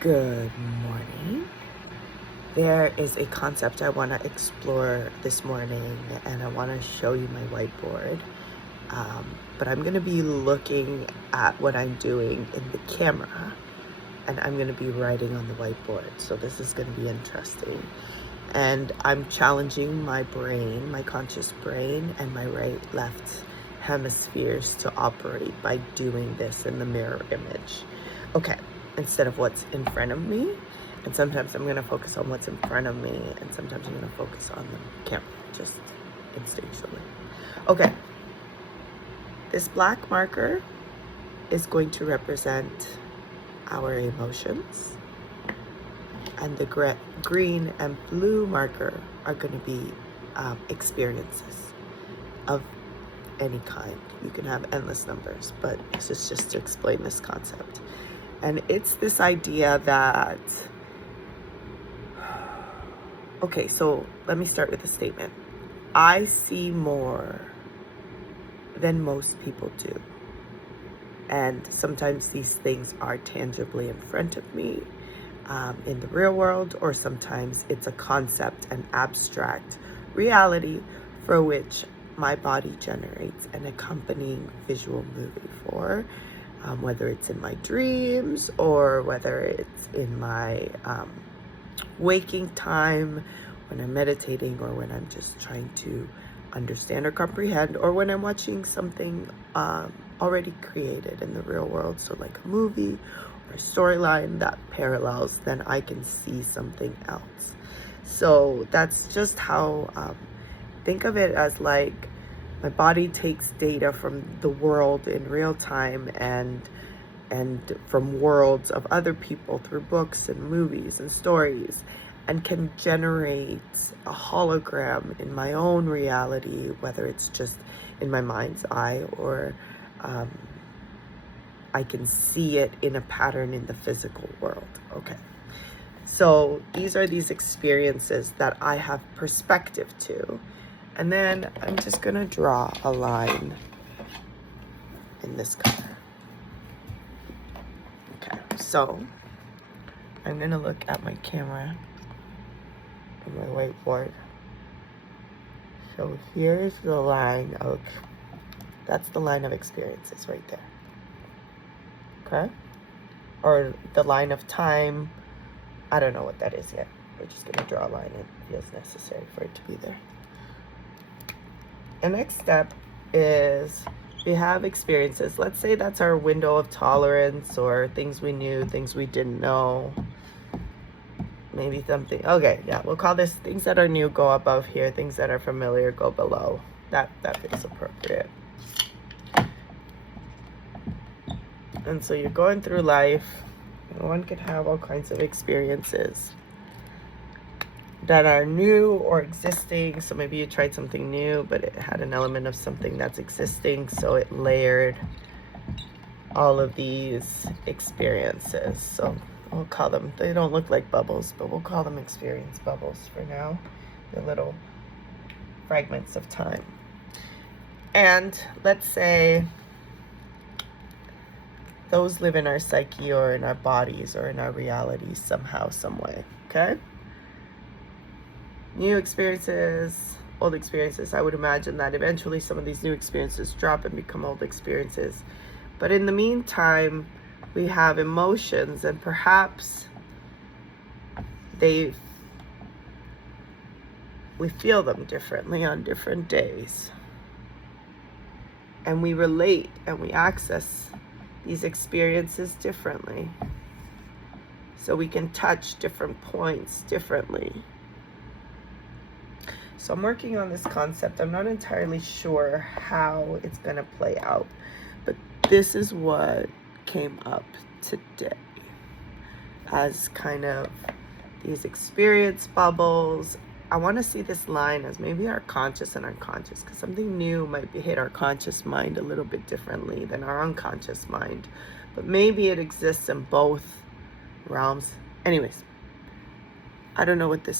Good morning. There is a concept I want to explore this morning, and I want to show you my whiteboard. But I'm going to be looking at what I'm doing in the camera, and I'm going to be writing on the whiteboard. So this is going to be interesting. And I'm challenging my brain, my conscious brain, and my right-left hemispheres to operate by doing this in the mirror image. Okay, instead of what's in front of me. And sometimes I'm going to focus on what's in front of me, and sometimes I'm going to focus on the camera, just instinctually. Okay, this black marker is going to represent our emotions, and the green and blue marker are going to be experiences of any kind. You can have endless numbers, but this is just to explain this concept. And it's this idea that, okay, so let me start with a statement. I see more than most people do. And sometimes these things are tangibly in front of me in the real world, or sometimes it's a concept, an abstract reality for which my body generates an accompanying visual movie for, whether it's in my dreams or whether it's in my waking time, when I'm meditating, or when I'm just trying to understand or comprehend, or when I'm watching something already created in the real world, so like a movie or a storyline that parallels, then I can see something else. So that's just how, think of it as like my body takes data from the world in real time and from worlds of other people through books and movies and stories, and can generate a hologram in my own reality, whether it's just in my mind's eye or I can see it in a pattern in the physical world. Okay, so these are these experiences that I have perspective to, and then I'm just gonna draw a line in this color. Okay, so I'm gonna look at my camera and my whiteboard. So here's the line of, that's the line of experiences right there. Okay? Or the line of time. I don't know what that is yet. We're just gonna draw a line. It feels necessary for it to be there. The next step is we have experiences. Let's say that's our window of tolerance, or things we knew, things we didn't know. Maybe something, okay, yeah, we'll call this things that are new go above here, things that are familiar go below. That feels appropriate. And so you're going through life, and one could have all kinds of experiences that are new or existing. So maybe you tried something new, but it had an element of something that's existing, so it layered all of these experiences. So we'll call them, they don't look like bubbles, but we'll call them experience bubbles for now. The little fragments of time. And let's say those live in our psyche or in our bodies or in our realities somehow, some way, okay? New experiences, old experiences. I would imagine that eventually some of these new experiences drop and become old experiences. But in the meantime, we have emotions, and perhaps we feel them differently on different days. And we relate and we access these experiences differently. So we can touch different points differently. So I'm working on this concept. I'm not entirely sure how it's going to play out, but this is what came up today as kind of these experience bubbles. I want to see this line as maybe our conscious and unconscious, because something new might hit our conscious mind a little bit differently than our unconscious mind, but maybe it exists in both realms. Anyways, I don't know what this